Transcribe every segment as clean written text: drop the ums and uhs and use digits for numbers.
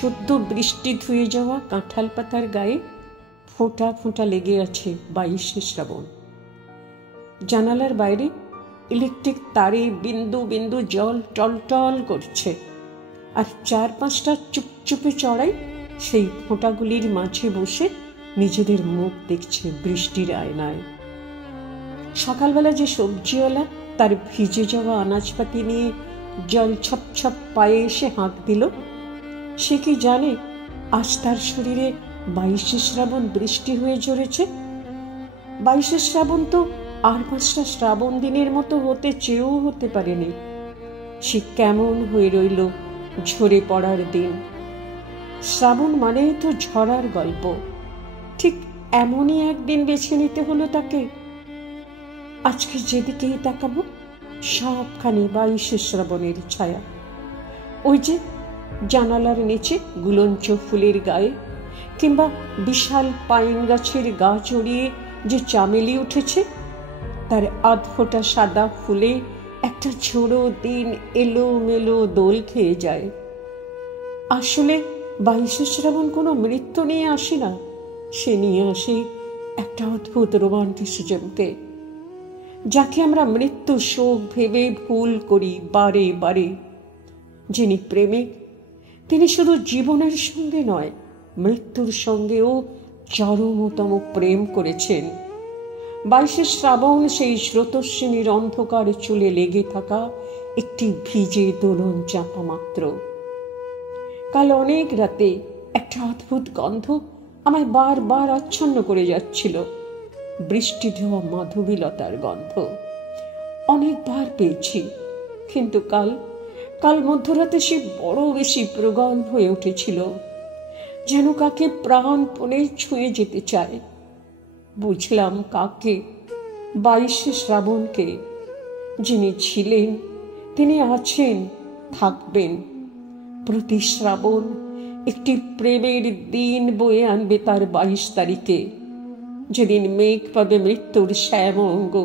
সদ্য বৃষ্টি ধুয়ে যাওয়া কাঁঠাল পাতার গায়ে ফোঁটা ফোঁটা লেগে আছে 22শে শ্রাবণ। জানালার বাইরে ইলেকট্রিক তারে বিন্দু বিন্দু জল টলটল করছে, আর 4-5টা চুপচুপে চড়াই সেই ফোঁটাগুলির মাঝে বসে নিজেদের মুখ দেখছে বৃষ্টির আয়নায়। সকালবেলা যে সবজিওয়ালা তার ভিজে যাওয়া আনাজপাতি নিয়ে জল ছপ ছপ পায়ে এসে হাঁক দিল, সে কি জানে আজ তার শরীরে 22শে শ্রাবণ বৃষ্টি হয়ে ঝরেছে? 22শে শ্রাবণ তো আর 5টা শ্রাবণ দিনের মতো হতে চেয়েও হতে পারেনি। সে কেমন হয়ে রইল ঝরে পড়ার দিন। শ্রাবণ মানেই তো ঝরার গল্প, ঠিক এমনই একদিন বেছে নিতে হলো তাকে। আজকে যেদিকেই তাকাবো সবখানি 22শে শ্রাবণের ছায়া। ওই যে জানালার নিচে গুলঞ্চ ফুলের গায়ে, কিংবা বিশাল পাইন গাছের গা জড়িয়ে যে চামেলি উঠেছে, তার আধফোঁটা সাদা ফুলে একটা ঝোড়ো দিন এলো মেলো দোল খেয়ে যায়। আসলে 22শে শ্রাবণ কোনো মৃত্যু নিয়ে আসে না, সে নিয়ে আসে একটা অদ্ভুত রোমান্টিসিজমকে, যাকে আমরা মৃত্যু শোক ভেবে ভুল করি বারে বারে। যিনি প্রেমিক তিনি শুধু জীবনের সঙ্গে নয়, মৃত্যুর সঙ্গেও চরমতম প্রেম করেছেন। 22শে শ্রাবণ সেই স্রোতস্বিনীর অন্ধকার চুলে লেগে থাকা একটি ভিজে দোলন চাপা মাত্র। কাল অনেক রাতে একটা অদ্ভুত গন্ধ আমায় বারবার আচ্ছন্ন করে যাচ্ছিল, বৃষ্টি ধোয়া মাধবীলতার গন্ধ। অনেকবার পেয়েছি, কিন্তু কাল মধ্যরাতে সে বড় বেশি প্রগল্ভ হয়ে উঠেছিল, যেন কাকে প্রাণপণে ছুঁয়ে যেতে চায়। বুঝলাম কাকে, 22শে শ্রাবণকে। যিনি ছিলেন তিনি আছেন, থাকবেন। প্রতি শ্রাবণ একটি প্রেমের দিন বয়ে আনবে তার 22 তারিখে, যেদিন মেঘ পাবে মৃত্যুর শ্যাম অঙ্গ,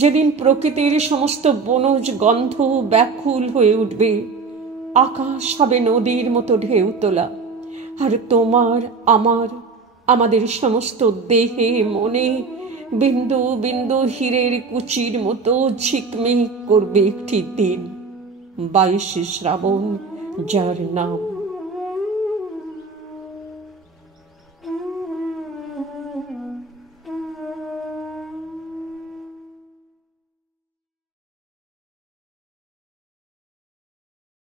যেদিন প্রকৃতির সমস্ত বনজ গন্ধ ব্যাকুল হয়ে উঠবে, আকাশ হবে নদীর মতো ঢেউ তোলা, আর তোমার আমাদের সমস্ত দেহে মনে বিন্দু বিন্দু হীরের কুচির মতো ঝিকমিক করবে একটি দিন, 22শে শ্রাবণ, যার নাম